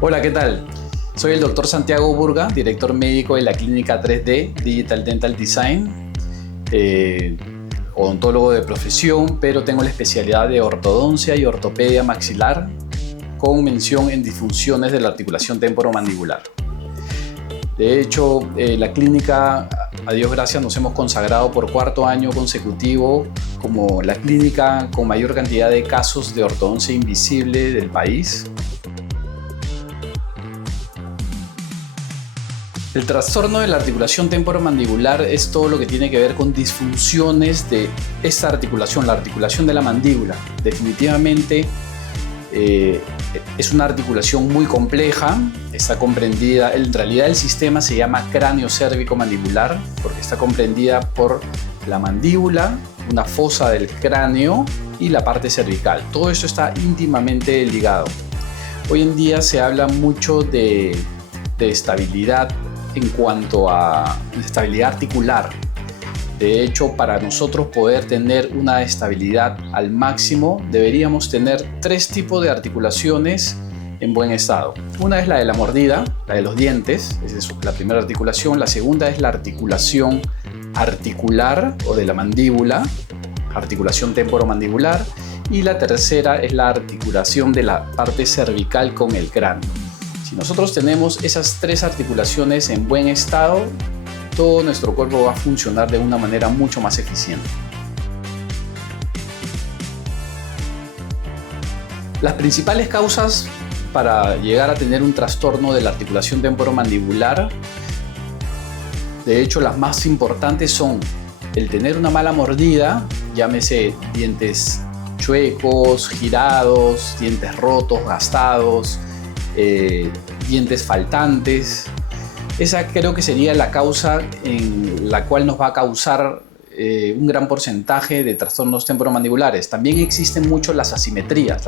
Hola, ¿qué tal? Soy el doctor Santiago Burga, director médico de la clínica 3D Digital Dental Design, eh, odontólogo de profesión, pero tengo la especialidad de ortodoncia y ortopedia maxilar con mención en disfunciones de la articulación temporomandibular. De hecho, la clínica, a Dios gracias, nos hemos consagrado por cuarto año consecutivo como la clínica con mayor cantidad de casos de ortodoncia invisible del país. El trastorno de la articulación temporomandibular es todo lo que tiene que ver con disfunciones de esta articulación, la articulación de la mandíbula. Definitivamente es una articulación muy compleja, está comprendida, en realidad el sistema se llama cráneo cérvico mandibular porque está comprendida por la mandíbula, una fosa del cráneo y la parte cervical. Todo eso está íntimamente ligado. Hoy en día se habla mucho de estabilidad en cuanto a estabilidad articular. De hecho, para nosotros poder tener una estabilidad al máximo, deberíamos tener tres tipos de articulaciones en buen estado. Una es la de la mordida, la de los dientes, esa es la primera articulación. La segunda es la articulación articular o de la mandíbula, articulación temporomandibular. Y la tercera es la articulación de la parte cervical con el cráneo. Si nosotros tenemos esas tres articulaciones en buen estado, todo nuestro cuerpo va a funcionar de una manera mucho más eficiente. Las principales causas para llegar a tener un trastorno de la articulación temporomandibular, de hecho las más importantes son el tener una mala mordida, llámese dientes chuecos, girados, dientes rotos, gastados, dientes faltantes. Esa creo que sería la causa en la cual nos va a causar un gran porcentaje de trastornos temporomandibulares. También existen mucho las asimetrías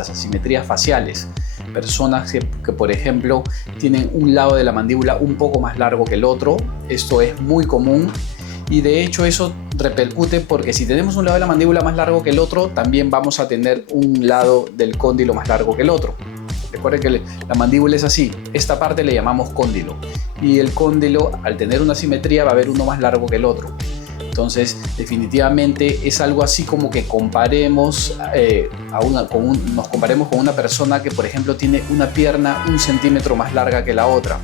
faciales. Personas que, por ejemplo, tienen un lado de la mandíbula un poco más largo que el otro. Esto es muy común y de hecho eso repercute porque si tenemos un lado de la mandíbula más largo que el otro, también vamos a tener un lado del cóndilo más largo que el otro. Recuerden que la mandíbula es así, esta parte le llamamos cóndilo y el cóndilo al tener una simetría va a haber uno más largo que el otro. Entonces definitivamente es algo así como que comparemos nos comparemos con una persona que por ejemplo tiene una pierna 1 centímetro más larga que la otra.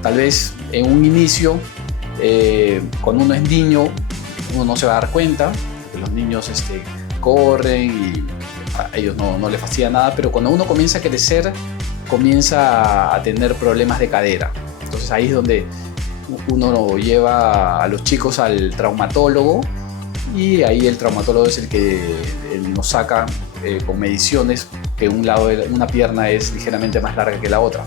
Tal vez en un inicio cuando uno es niño uno no se va a dar cuenta porque los niños corren y a ellos no les fastidia nada, pero cuando uno comienza a crecer, comienza a tener problemas de cadera. Entonces ahí es donde uno lleva a los chicos al traumatólogo y ahí el traumatólogo es el que nos saca con mediciones que un lado de una pierna es ligeramente más larga que la otra.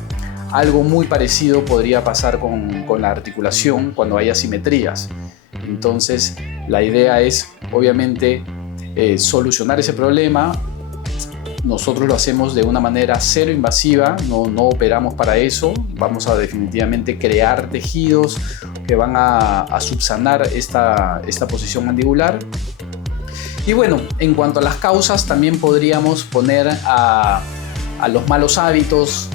Algo muy parecido podría pasar con la articulación cuando hay asimetrías. Entonces la idea es obviamente solucionar ese problema. Nosotros lo hacemos de una manera cero invasiva, no operamos para eso, vamos a definitivamente crear tejidos que van a subsanar esta posición mandibular. Y bueno, en cuanto a las causas, también podríamos poner a los malos hábitos,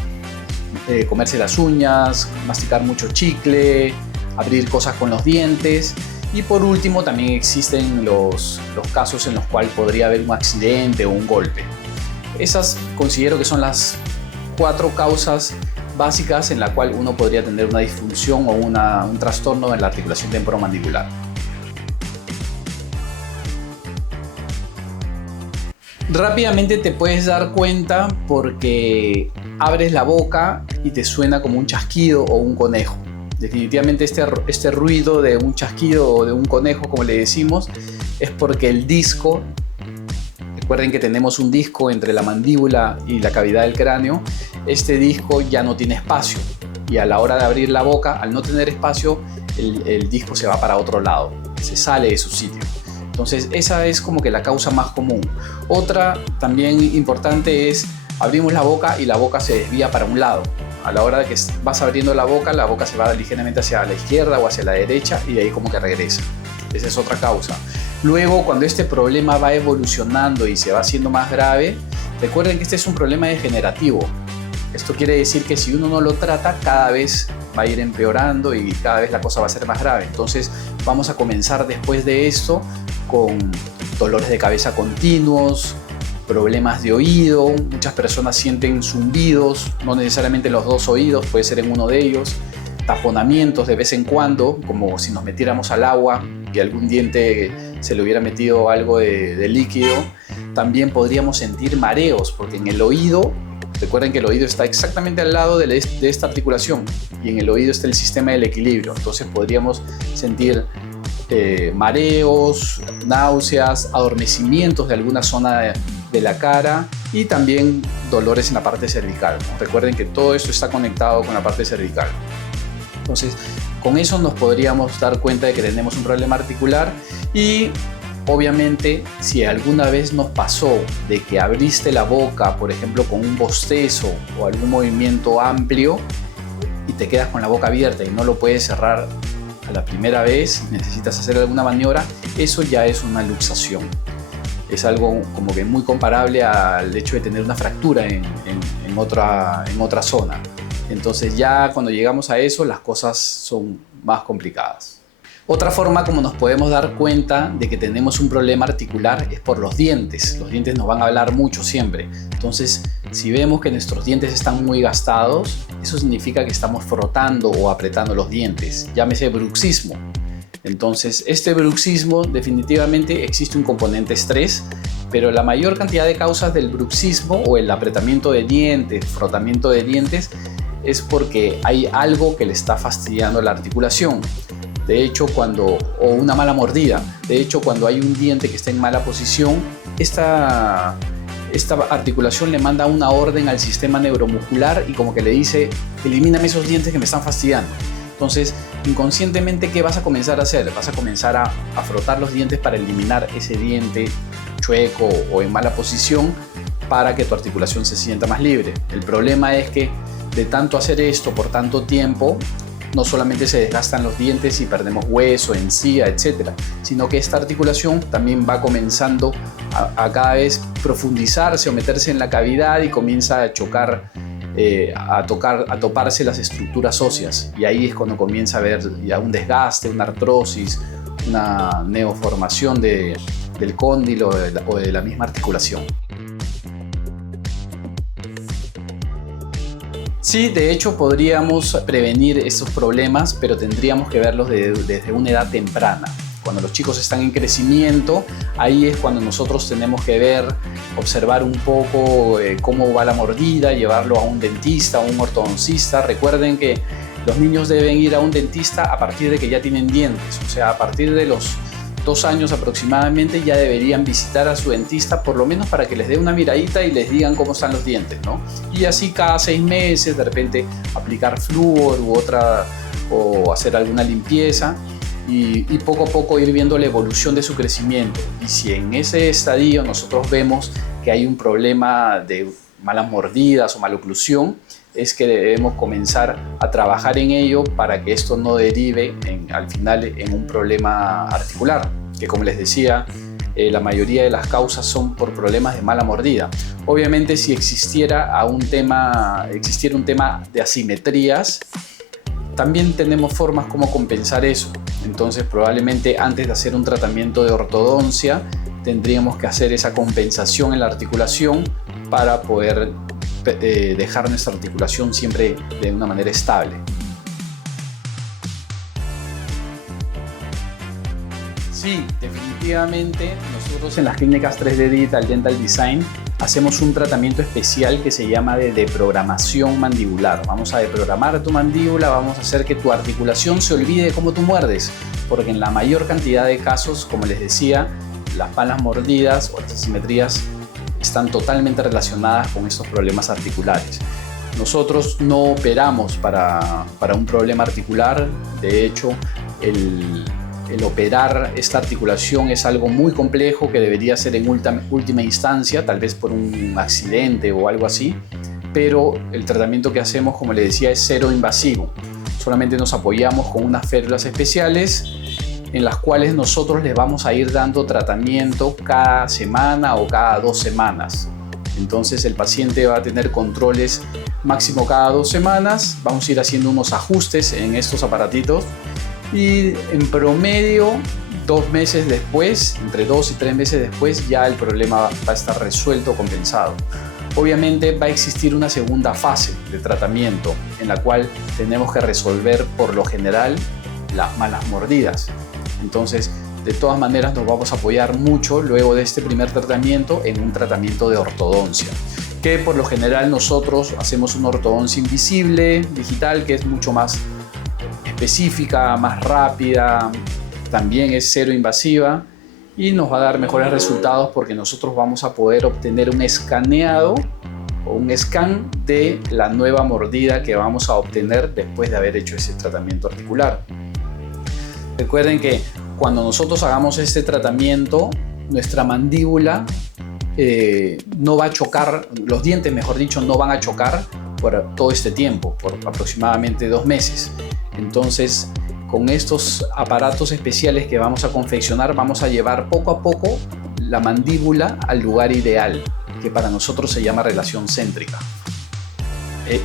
comerse las uñas, masticar mucho chicle, abrir cosas con los dientes. Y por último, también existen los casos en los cuales podría haber un accidente o un golpe. Esas considero que son las 4 causas básicas en la cual uno podría tener una disfunción o un trastorno en la articulación temporomandibular. Rápidamente te puedes dar cuenta porque abres la boca y te suena como un chasquido o un conejo. Definitivamente este ruido de un chasquido o de un conejo, como le decimos, es porque el disco, recuerden que tenemos un disco entre la mandíbula y la cavidad del cráneo, este disco ya no tiene espacio y a la hora de abrir la boca, al no tener espacio, el disco se va para otro lado, se sale de su sitio. Entonces esa es como que la causa más común. Otra también importante es abrimos la boca y la boca se desvía para un lado. A la hora de que vas abriendo la boca se va ligeramente hacia la izquierda o hacia la derecha y de ahí como que regresa. Esa es otra causa. Luego, cuando este problema va evolucionando y se va haciendo más grave, recuerden que este es un problema degenerativo. Esto quiere decir que si uno no lo trata, cada vez va a ir empeorando y cada vez la cosa va a ser más grave. Entonces vamos a comenzar después de esto con dolores de cabeza continuos, problemas de oído. Muchas personas sienten zumbidos, no necesariamente en los dos oídos, puede ser en uno de ellos. Taponamientos de vez en cuando, como si nos metiéramos al agua y algún diente se le hubiera metido algo de líquido. También podríamos sentir mareos, porque en el oído, recuerden que el oído está exactamente al lado de esta articulación y en el oído está el sistema del equilibrio. Entonces podríamos sentir mareos, náuseas, adormecimientos de alguna zona de la cara y también dolores en la parte cervical. Recuerden que todo esto está conectado con la parte cervical. Entonces, con eso nos podríamos dar cuenta de que tenemos un problema articular y obviamente si alguna vez nos pasó de que abriste la boca, por ejemplo, con un bostezo o algún movimiento amplio y te quedas con la boca abierta y no lo puedes cerrar a la primera vez, necesitas hacer alguna maniobra, eso ya es una luxación. Es algo como que muy comparable al hecho de tener una fractura en otra zona. Entonces ya cuando llegamos a eso, las cosas son más complicadas. Otra forma como nos podemos dar cuenta de que tenemos un problema articular es por los dientes. Los dientes nos van a hablar mucho siempre. Entonces, si vemos que nuestros dientes están muy gastados, eso significa que estamos frotando o apretando los dientes. Llámese bruxismo. Entonces, este bruxismo definitivamente existe un componente estrés, pero la mayor cantidad de causas del bruxismo o el apretamiento de dientes, frotamiento de dientes, es porque hay algo que le está fastidiando la articulación. De hecho, o una mala mordida. De hecho, cuando hay un diente que está en mala posición, esta articulación le manda una orden al sistema neuromuscular y como que le dice, elimíname esos dientes que me están fastidiando. Entonces, inconscientemente, ¿qué vas a comenzar a hacer? Vas a comenzar a frotar los dientes para eliminar ese diente chueco o en mala posición para que tu articulación se sienta más libre. El problema es que de tanto hacer esto por tanto tiempo, no solamente se desgastan los dientes y perdemos hueso, encía, etc., sino que esta articulación también va comenzando a cada vez profundizarse o meterse en la cavidad y comienza a chocar, a toparse las estructuras óseas. Y ahí es cuando comienza a haber ya un desgaste, una artrosis, una neoformación del cóndilo o de la misma articulación. Sí, de hecho podríamos prevenir estos problemas, pero tendríamos que verlos desde una edad temprana. Cuando los chicos están en crecimiento, ahí es cuando nosotros tenemos que observar un poco cómo va la mordida, llevarlo a un dentista, a un ortodoncista. Recuerden que los niños deben ir a un dentista a partir de que ya tienen dientes, o sea, a partir de los 2 años aproximadamente ya deberían visitar a su dentista por lo menos para que les dé una miradita y les digan cómo están los dientes, ¿no? Y así cada 6 meses de repente aplicar flúor o hacer alguna limpieza y poco a poco ir viendo la evolución de su crecimiento. Y si en ese estadio nosotros vemos que hay un problema de malas mordidas o maloclusión, es que debemos comenzar a trabajar en ello para que esto no derive al final en un problema articular, que como les decía, la mayoría de las causas son por problemas de mala mordida. Obviamente si existiera un tema de asimetrías, también tenemos formas como compensar eso. Entonces probablemente antes de hacer un tratamiento de ortodoncia tendríamos que hacer esa compensación en la articulación para poder dejar nuestra articulación siempre de una manera estable. Sí, definitivamente nosotros en las clínicas 3D Digital Dental Design hacemos un tratamiento especial que se llama de deprogramación mandibular. Vamos a deprogramar tu mandíbula, vamos a hacer que tu articulación se olvide de cómo tú muerdes, porque en la mayor cantidad de casos, como les decía, las malas mordidas o las asimetrías están totalmente relacionadas con estos problemas articulares. Nosotros no operamos para un problema articular. De hecho, el operar esta articulación es algo muy complejo que debería ser en última instancia, tal vez por un accidente o algo así, pero el tratamiento que hacemos, como les decía, es cero invasivo. Solamente nos apoyamos con unas férulas especiales en las cuales nosotros les vamos a ir dando tratamiento cada semana o cada 2 semanas. Entonces el paciente va a tener controles máximo cada 2 semanas. Vamos a ir haciendo unos ajustes en estos aparatitos y en promedio 2 meses después, entre 2 y 3 meses después, ya el problema va a estar resuelto, compensado. Obviamente va a existir una segunda fase de tratamiento en la cual tenemos que resolver por lo general las malas mordidas. Entonces, de todas maneras nos vamos a apoyar mucho luego de este primer tratamiento en un tratamiento de ortodoncia, que por lo general nosotros hacemos una ortodoncia invisible, digital, que es mucho más específica, más rápida, también es cero invasiva y nos va a dar mejores resultados porque nosotros vamos a poder obtener un escaneado o un scan de la nueva mordida que vamos a obtener después de haber hecho ese tratamiento articular. Recuerden que cuando nosotros hagamos este tratamiento, nuestra mandíbula no va a chocar, los dientes, mejor dicho, no van a chocar por todo este tiempo, por aproximadamente 2 meses. Entonces, con estos aparatos especiales que vamos a confeccionar, vamos a llevar poco a poco la mandíbula al lugar ideal, que para nosotros se llama relación céntrica.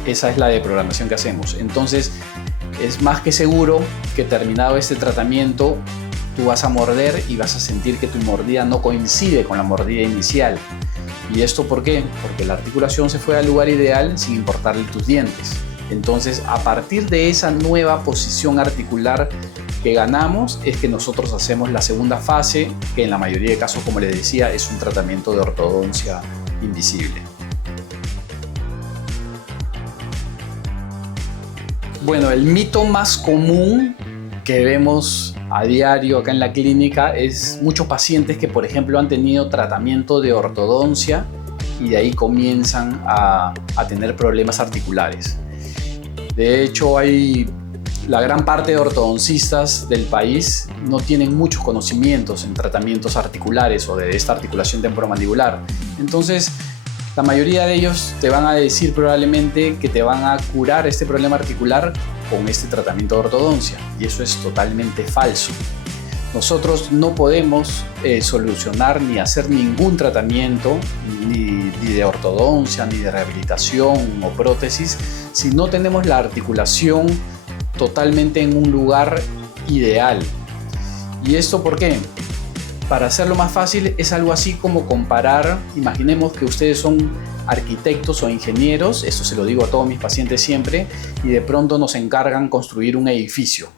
Esa es la deprogramación que hacemos. Entonces, es más que seguro que terminado este tratamiento, tú vas a morder y vas a sentir que tu mordida no coincide con la mordida inicial. ¿Y esto por qué? Porque la articulación se fue al lugar ideal sin importarle tus dientes. Entonces, a partir de esa nueva posición articular que ganamos, es que nosotros hacemos la segunda fase, que en la mayoría de casos, como les decía, es un tratamiento de ortodoncia invisible. Bueno, el mito más común que vemos a diario acá en la clínica es muchos pacientes que, por ejemplo, han tenido tratamiento de ortodoncia y de ahí comienzan a tener problemas articulares. De hecho, la gran parte de ortodoncistas del país no tienen muchos conocimientos en tratamientos articulares o de esta articulación temporomandibular. Entonces, la mayoría de ellos te van a decir probablemente que te van a curar este problema articular con este tratamiento de ortodoncia, y eso es totalmente falso. Nosotros no podemos solucionar ni hacer ningún tratamiento ni de ortodoncia, ni de rehabilitación o prótesis si no tenemos la articulación totalmente en un lugar ideal. ¿Y esto por qué? Para hacerlo más fácil, es algo así como comparar, imaginemos que ustedes son arquitectos o ingenieros, esto se lo digo a todos mis pacientes siempre, y de pronto nos encargan construir un edificio,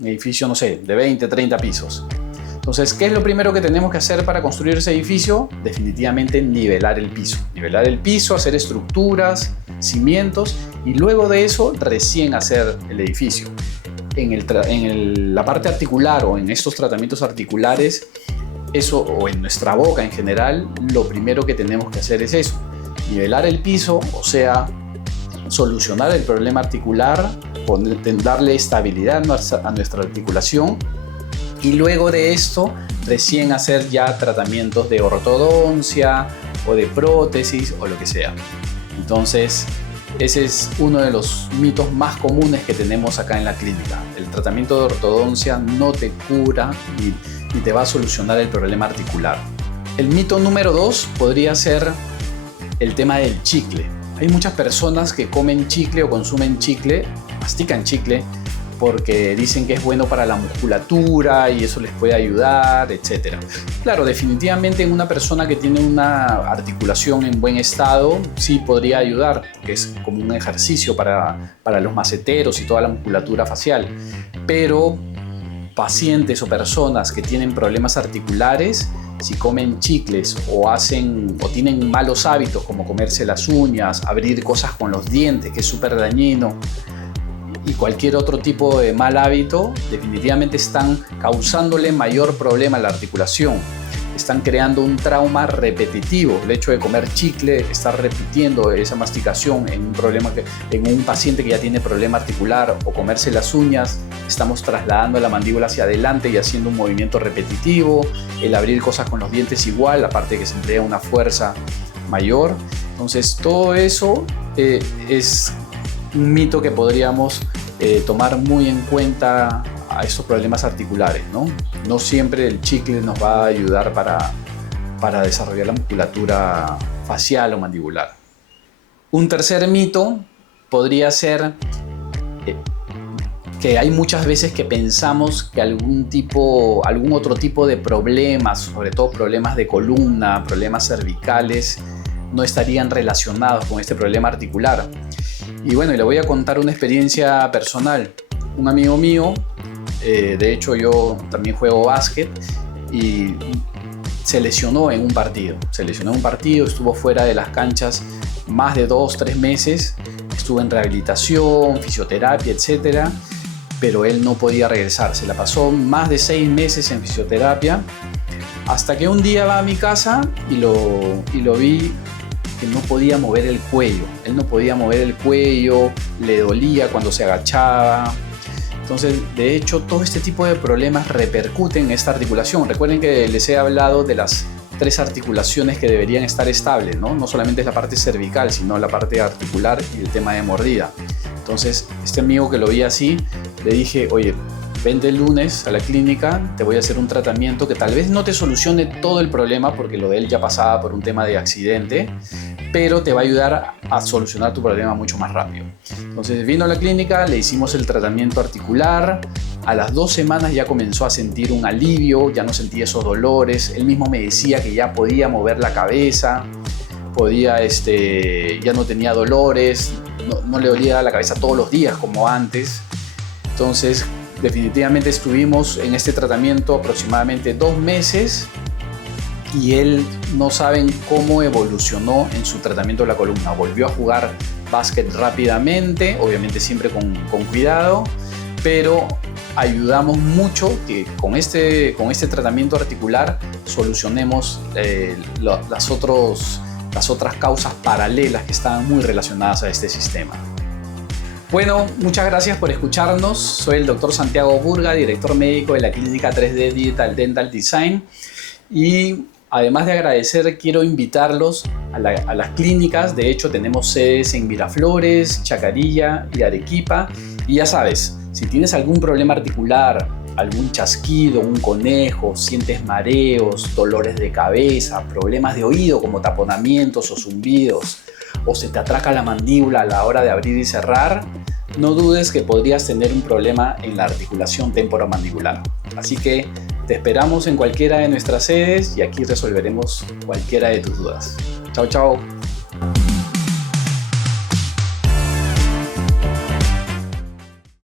no sé, de 20, 30 pisos. Entonces, ¿qué es lo primero que tenemos que hacer para construir ese edificio? Definitivamente nivelar el piso. Nivelar el piso, hacer estructuras, cimientos, y luego de eso recién hacer el edificio. En la parte articular o en estos tratamientos articulares, eso, o en nuestra boca en general, lo primero que tenemos que hacer es eso: nivelar el piso, o sea, solucionar el problema articular, darle estabilidad a nuestra articulación, y luego de esto recién hacer ya tratamientos de ortodoncia o de prótesis o lo que sea. Entonces, ese es uno de los mitos más comunes que tenemos acá en la clínica. El tratamiento de ortodoncia no te cura ni te va a solucionar el problema articular. El mito número 2 podría ser el tema del chicle. Hay muchas personas que comen chicle o consumen chicle, mastican chicle, porque dicen que es bueno para la musculatura y eso les puede ayudar, etc. Claro, definitivamente en una persona que tiene una articulación en buen estado sí podría ayudar, porque es como un ejercicio para los maceteros y toda la musculatura facial. Pero pacientes o personas que tienen problemas articulares, si comen chicles o tienen malos hábitos como comerse las uñas, abrir cosas con los dientes, que es súper dañino, y cualquier otro tipo de mal hábito, definitivamente están causándole mayor problema a la articulación. Están creando un trauma repetitivo. El hecho de comer chicle, estar repitiendo esa masticación en un paciente que ya tiene problema articular, o comerse las uñas, estamos trasladando la mandíbula hacia adelante y haciendo un movimiento repetitivo. El abrir cosas con los dientes igual, aparte que se emplea una fuerza mayor. Entonces, todo eso es un mito que podríamos tomar muy en cuenta a estos problemas articulares, ¿no? No siempre el chicle nos va a ayudar para desarrollar la musculatura facial o mandibular. Un tercer mito podría ser que hay muchas veces que pensamos que algún otro tipo de problemas, sobre todo problemas de columna, problemas cervicales, no estarían relacionados con este problema articular. Y bueno, le voy a contar una experiencia personal. Un amigo mío, de hecho yo también juego básquet, y se lesionó en un partido. Estuvo fuera de las canchas más de 2-3 meses, estuvo en rehabilitación, fisioterapia, etcétera, pero él no podía regresar. Se la pasó más de 6 meses en fisioterapia, hasta que un día va a mi casa y lo vi que no podía mover el cuello. Él no podía mover el cuello, le dolía cuando se agachaba. Entonces, de hecho, todo este tipo de problemas repercuten en esta articulación. Recuerden que les he hablado de las 3 articulaciones que deberían estar estables, ¿no? No solamente es la parte cervical, sino la parte articular y el tema de mordida. Entonces, este amigo que lo vi así, le dije, oye, vente el lunes a la clínica, te voy a hacer un tratamiento que tal vez no te solucione todo el problema, porque lo de él ya pasaba por un tema de accidente, pero te va a ayudar a solucionar tu problema mucho más rápido. Entonces vino a la clínica, le hicimos el tratamiento articular. A las 2 semanas ya comenzó a sentir un alivio, ya no sentía esos dolores. Él mismo me decía que ya podía mover la cabeza, ya no tenía dolores, no le dolía la cabeza todos los días como antes. Entonces, definitivamente estuvimos en este tratamiento aproximadamente 2 meses y él, no saben cómo evolucionó en su tratamiento de la columna. Volvió a jugar básquet rápidamente, obviamente siempre con cuidado, pero ayudamos mucho que con este tratamiento articular solucionemos las otras causas paralelas que estaban muy relacionadas a este sistema. Bueno, muchas gracias por escucharnos. Soy el Dr. Santiago Burga, director médico de la clínica 3D Digital Dental Design. Y además de agradecer, quiero invitarlos a las clínicas. De hecho, tenemos sedes en Miraflores, Chacarilla y Arequipa. Y ya sabes, si tienes algún problema articular, algún chasquido, un conejo, sientes mareos, dolores de cabeza, problemas de oído como taponamientos o zumbidos, o se te atraca la mandíbula a la hora de abrir y cerrar, no dudes que podrías tener un problema en la articulación temporomandibular. Así que te esperamos en cualquiera de nuestras sedes y aquí resolveremos cualquiera de tus dudas. Chao, chao.